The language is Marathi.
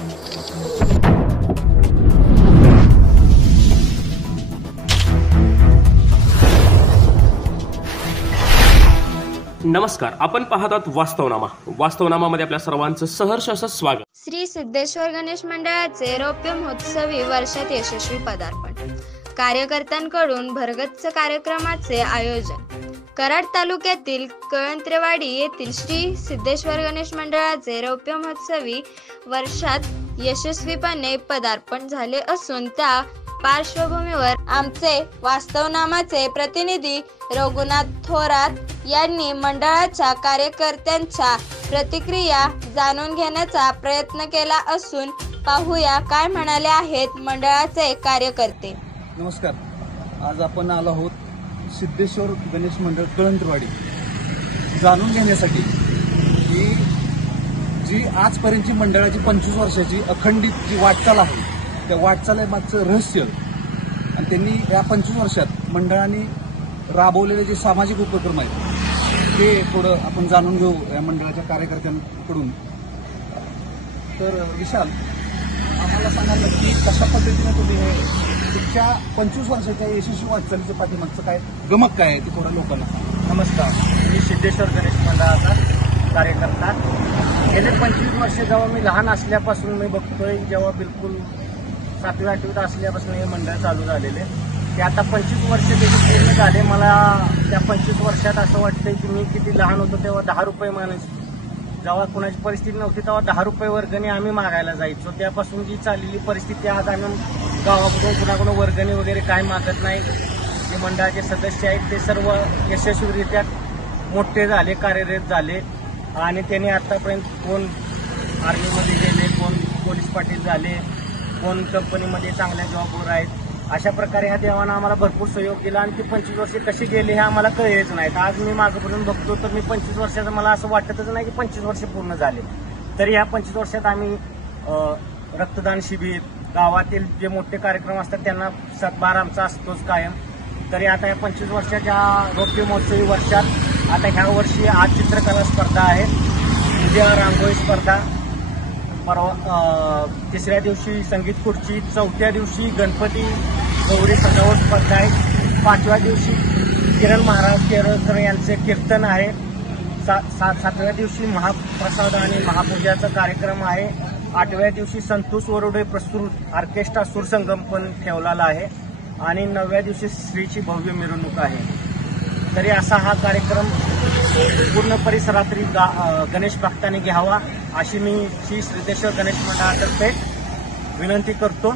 नमस्कार, आपण पाहतात वास्तवनामामध्ये आपल्या सर्वांचं सहर्ष असं स्वागत। श्री सिद्धेश्वर गणेश मंडळाचे रौप्य महोत्सवी वर्षात यशस्वी पदार्पण, कार्यकर्त्यांकडून भरगच्च कार्यक्रमाचे आयोजन। कराड तालुक्यातील कळंत्रेवाडी येथील श्री सिद्धेश्वर गणेश मंडळाचे रौप्य महोत्सवी वर्षात यशस्वीपणे पदार्पण झाले असून त्या पार्श्वभूमीवर आमचे वास्तवनामाचे प्रतिनिधी रघुनाथ थोरात यांनी मंडळाच्या कार्यकर्त्यांच्या प्रतिक्रिया जाणून घेण्याचा प्रयत्न केला असून पाहूया काय म्हणाले आहेत मंडळाचे कार्यकर्ते। नमस्कार, आज आपण आलो आहोत सिद्धेश्वर गणेश मंडळ कळंत्रेवाडी जाणून घेण्यासाठी की जी आजपर्यंतची मंडळाची 25 वर्षाची अखंडित जी वाटचाल आहे त्या वाटचालीमागचं रहस्य आणि त्यांनी या 25 वर्षात मंडळाने राबवलेले जे सामाजिक उपक्रम आहेत ते थोडं आपण जाणून घेऊ या मंडळाच्या कार्यकर्त्यांकडून। तर विशाल, आम्हाला सांगाल की कशा पद्धतीने तुम्ही हे तुमच्या 25 वर्षाच्या यशस्वी वाटचालीच्या पाठीमागचं काय गमक काय आहे ते थोडं लोकांना सांगा। नमस्कार, मी सिद्धेश्वर गणेश मंडळाचा कार्यकर्ता। गेले 25 वर्ष जेव्हा मी लहान असल्यापासून मी बघतोय, जेव्हा बिलकुल 7वी 8वीत असल्यापासून हे मंडळ चालू झालेले ते आता 25 वर्ष त्याचे पूर्ण झाले। मला त्या 25 वर्षात असं वाटतंय की मी किती लहान होतो तेव्हा 10 रुपये माणूस, जेव्हा कुणाची परिस्थिती नव्हती तेव्हा 10 रुपये वर्गणी आम्ही मागायला जायचो। त्यापासून जी चाललेली परिस्थिती आज आम्ही गावाकडून कुणाकडून वर्गणी वगैरे काय मागत नाही। जे मंडळाचे सदस्य आहेत ते सर्व यशस्वीरित्या मोठे झाले, कार्यरत झाले आणि त्यांनी आतापर्यंत कोण आर्मीमध्ये गेले, कोण पोलीस पाटील झाले, कोण कंपनीमध्ये चांगल्या जॉबवर आहेत। अशा प्रकारे ह्या देवानं आम्हाला भरपूर सहयोग दिला आणि ती 25 वर्षे कशी गेली हे आम्हाला कळलेच नाहीत। आज मी मागेपर्यंत बघतो तर मी 25 वर्षाचं मला असं वाटतच नाही की 25 वर्ष पूर्ण झाले। तरी ह्या 25 वर्षात आम्ही रक्तदान शिबिर, गावातील जे मोठे कार्यक्रम असतात त्यांना सत्कार आमचा असतोच कायम। तरी आता या 25 वर्षाच्या रौप्य महोत्सवी वर्षात आता ह्या वर्षी आज चित्रकला स्पर्धा आहे, उद्या रांगोळी स्पर्धा, परवा 3ऱ्या दिवशी संगीत खुर्ची, 4थ्या दिवशी गणपती गौरी सजावट स्पर्धा आहे, 5व्या दिवशी किरण महाराज केरळकर यांचे कीर्तन आहे, 7व्या दिवशी महाप्रसाद आणि महापूजाचा कार्यक्रम आहे, 8व्या दिवशी संतोष वरोडे प्रस्तुत ऑर्केस्ट्रा सुरसंगम पण ठेवलेला आहे आणि 9व्या दिवशी श्रीची भव्य मिरवणूक आहे। तरी असा हा कार्यक्रम पूर्ण परिसरातली गणेश भक्तांनी घ्यावा अशी मी श्री सिद्धेश्वर गणेश मंडळातर्फे विनंती करतो।